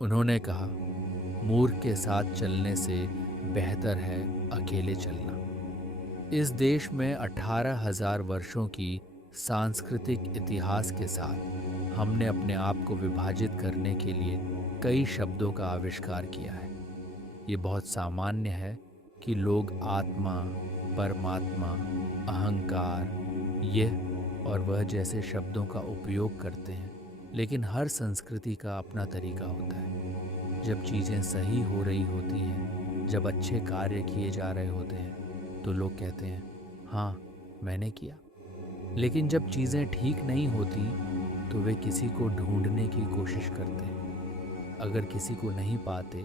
उन्होंने कहा, मूर्ख के साथ चलने से बेहतर है अकेले चलना। इस देश में 18,000 वर्षों की सांस्कृतिक इतिहास के साथ हमने अपने आप को विभाजित करने के लिए कई शब्दों का आविष्कार किया है। ये बहुत सामान्य है कि लोग आत्मा, परमात्मा, अहंकार, यह और वह जैसे शब्दों का उपयोग करते हैं, लेकिन हर संस्कृति का अपना तरीका होता है। जब चीज़ें सही हो रही होती हैं, जब अच्छे कार्य किए जा रहे होते हैं, तो लोग कहते हैं, हाँ, मैंने किया। लेकिन जब चीज़ें ठीक नहीं होती, तो वे किसी को ढूंढने की कोशिश करते हैं। अगर किसी को नहीं पाते,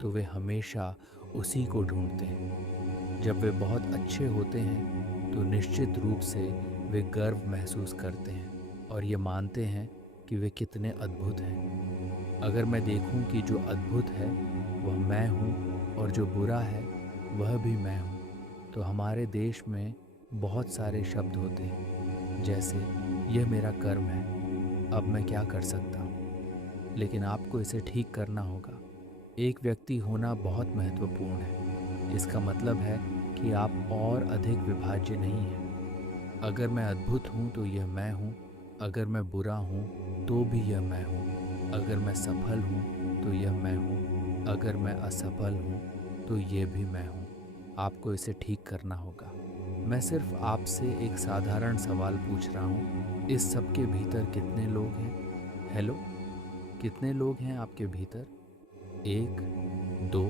तो वे हमेशा उसी को ढूंढते हैं। जब वे बहुत अच्छे होते हैं, तो निश्चित रूप से वे गर्व महसूस करते हैं और ये मानते हैं कि वे कितने अद्भुत हैं। अगर मैं देखूं कि जो अद्भुत है वह मैं हूं और जो बुरा है वह भी मैं हूं, तो हमारे देश में बहुत सारे शब्द होते हैं, जैसे यह मेरा कर्म है, अब मैं क्या कर सकता हूँ। लेकिन आपको इसे ठीक करना होगा। एक व्यक्ति होना बहुत महत्वपूर्ण है। इसका मतलब है कि आप और अधिक विभाज्य नहीं हैं। अगर मैं अद्भुत हूँ तो यह मैं हूँ, अगर मैं बुरा हूँ तो भी यह मैं हूँ, अगर मैं सफल हूँ तो यह मैं हूँ, अगर मैं असफल हूँ तो यह भी मैं हूँ। आपको इसे ठीक करना होगा। मैं सिर्फ आपसे एक साधारण सवाल पूछ रहा हूँ, इस सब के भीतर कितने लोग हैं? हेलो, कितने लोग हैं आपके भीतर? 1, 2,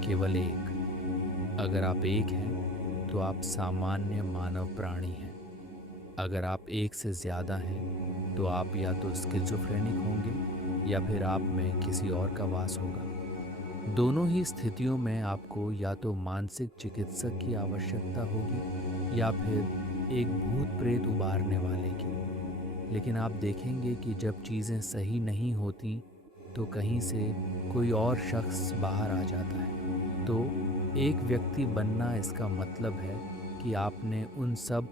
केवल एक। अगर आप एक हैं तो आप सामान्य मानव प्राणी हैं। अगर आप एक से ज़्यादा हैं तो आप या तो स्किज़ोफ्रेनिक होंगे या फिर आप में किसी और का वास होगा। दोनों ही स्थितियों में आपको या तो मानसिक चिकित्सक की आवश्यकता होगी या फिर एक भूत प्रेत उबारने वाले की। लेकिन आप देखेंगे कि जब चीज़ें सही नहीं होती, तो कहीं से कोई और शख्स बाहर आ जाता है। तो एक व्यक्ति बनना इसका मतलब है कि आपने उन सब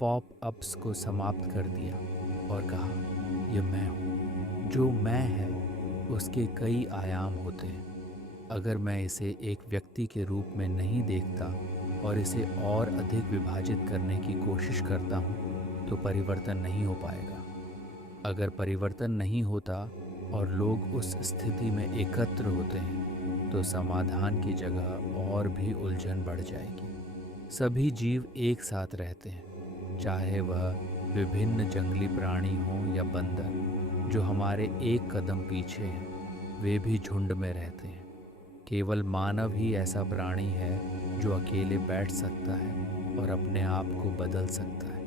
पॉप अप्स को समाप्त कर दिया और कहा, ये मैं हूँ। जो मैं है उसके कई आयाम होते हैं। अगर मैं इसे एक व्यक्ति के रूप में नहीं देखता और इसे और अधिक विभाजित करने की कोशिश करता हूँ, तो परिवर्तन नहीं हो पाएगा। अगर परिवर्तन नहीं होता और लोग उस स्थिति में एकत्र होते हैं, तो समाधान की जगह और भी उलझन बढ़ जाएगी। सभी जीव एक साथ रहते हैं, चाहे वह विभिन्न जंगली प्राणी हों या बंदर जो हमारे एक कदम पीछे हैं, वे भी झुंड में रहते हैं। केवल मानव ही ऐसा प्राणी है जो अकेले बैठ सकता है और अपने आप को बदल सकता है,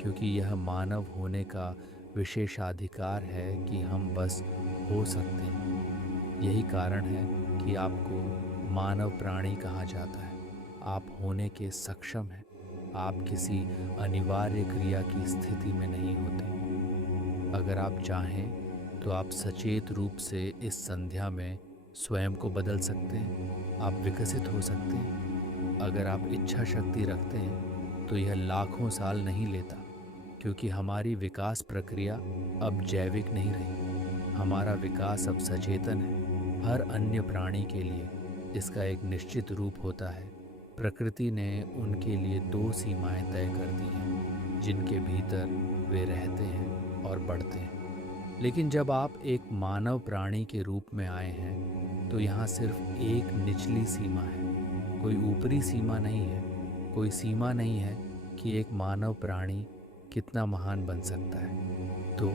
क्योंकि यह मानव होने का विशेषाधिकार है कि हम बस हो सकते हैं। यही कारण है कि आपको मानव प्राणी कहा जाता है। आप होने के सक्षम हैं। आप किसी अनिवार्य क्रिया की स्थिति में नहीं होते। अगर आप चाहें तो आप सचेत रूप से इस संध्या में स्वयं को बदल सकते हैं। आप विकसित हो सकते हैं। अगर आप इच्छा शक्ति रखते हैं तो यह लाखों साल नहीं लेता, क्योंकि हमारी विकास प्रक्रिया अब जैविक नहीं रही। हमारा विकास अब सचेतन है। हर अन्य प्राणी के लिए इसका एक निश्चित रूप होता है। प्रकृति ने उनके लिए 2 सीमाएं तय कर दी हैं, जिनके भीतर वे रहते हैं और बढ़ते हैं। लेकिन जब आप एक मानव प्राणी के रूप में आए हैं, तो यहाँ सिर्फ एक निचली सीमा है, कोई ऊपरी सीमा नहीं है। कोई सीमा नहीं है कि एक मानव प्राणी कितना महान बन सकता है। तो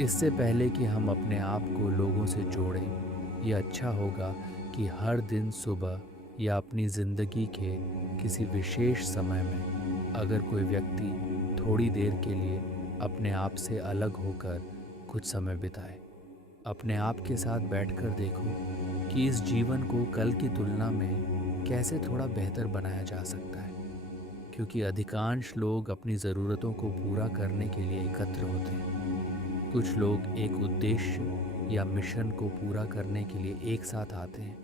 इससे पहले कि हम अपने आप को लोगों से जोड़ें, ये अच्छा होगा कि हर दिन सुबह या अपनी ज़िंदगी के किसी विशेष समय में अगर कोई व्यक्ति थोड़ी देर के लिए अपने आप से अलग होकर कुछ समय बिताए। अपने आप के साथ बैठकर देखो कि इस जीवन को कल की तुलना में कैसे थोड़ा बेहतर बनाया जा सकता है, क्योंकि अधिकांश लोग अपनी ज़रूरतों को पूरा करने के लिए एकत्र होते हैं। कुछ लोग एक उद्देश्य या मिशन को पूरा करने के लिए एक साथ आते हैं।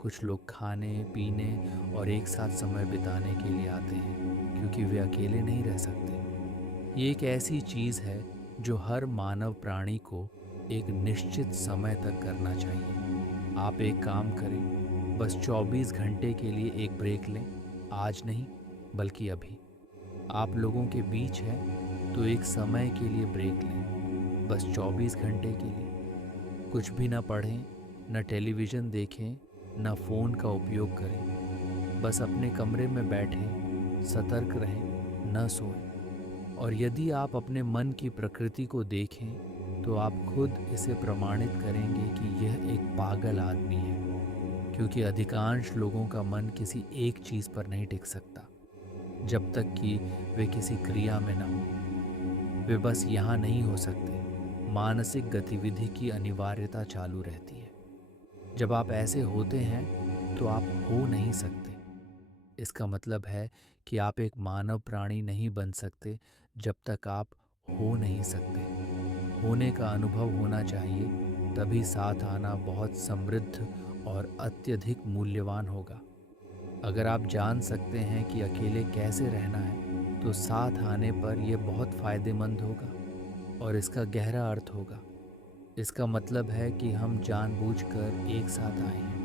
कुछ लोग खाने, पीने और एक साथ समय बिताने के लिए आते हैं, क्योंकि वे अकेले नहीं रह सकते। ये एक ऐसी चीज़ है जो हर मानव प्राणी को एक निश्चित समय तक करना चाहिए। आप एक काम करें, बस 24 घंटे के लिए एक ब्रेक लें, आज नहीं बल्कि अभी। आप लोगों के बीच हैं तो एक समय के लिए ब्रेक लें, बस 24 घंटे के लिए। कुछ भी ना पढ़ें, न टेलीविज़न देखें, न फ़ोन का उपयोग करें। बस अपने कमरे में बैठें, सतर्क रहें, न सोएं। और यदि आप अपने मन की प्रकृति को देखें तो आप खुद इसे प्रमाणित करेंगे कि यह एक पागल आदमी है, क्योंकि अधिकांश लोगों का मन किसी एक चीज़ पर नहीं टिक सकता जब तक कि वे किसी क्रिया में न हों। वे बस यहाँ नहीं हो सकते, मानसिक गतिविधि की अनिवार्यता चालू रहती है। जब आप ऐसे होते हैं तो आप हो नहीं सकते। इसका मतलब है कि आप एक मानव प्राणी नहीं बन सकते जब तक आप हो नहीं सकते। होने का अनुभव होना चाहिए, तभी साथ आना बहुत समृद्ध और अत्यधिक मूल्यवान होगा। अगर आप जान सकते हैं कि अकेले कैसे रहना है, तो साथ आने पर यह बहुत फायदेमंद होगा। और इसका गहरा अर्थ होगा। इसका मतलब है कि हम जानबूझकर एक साथ आए हैं,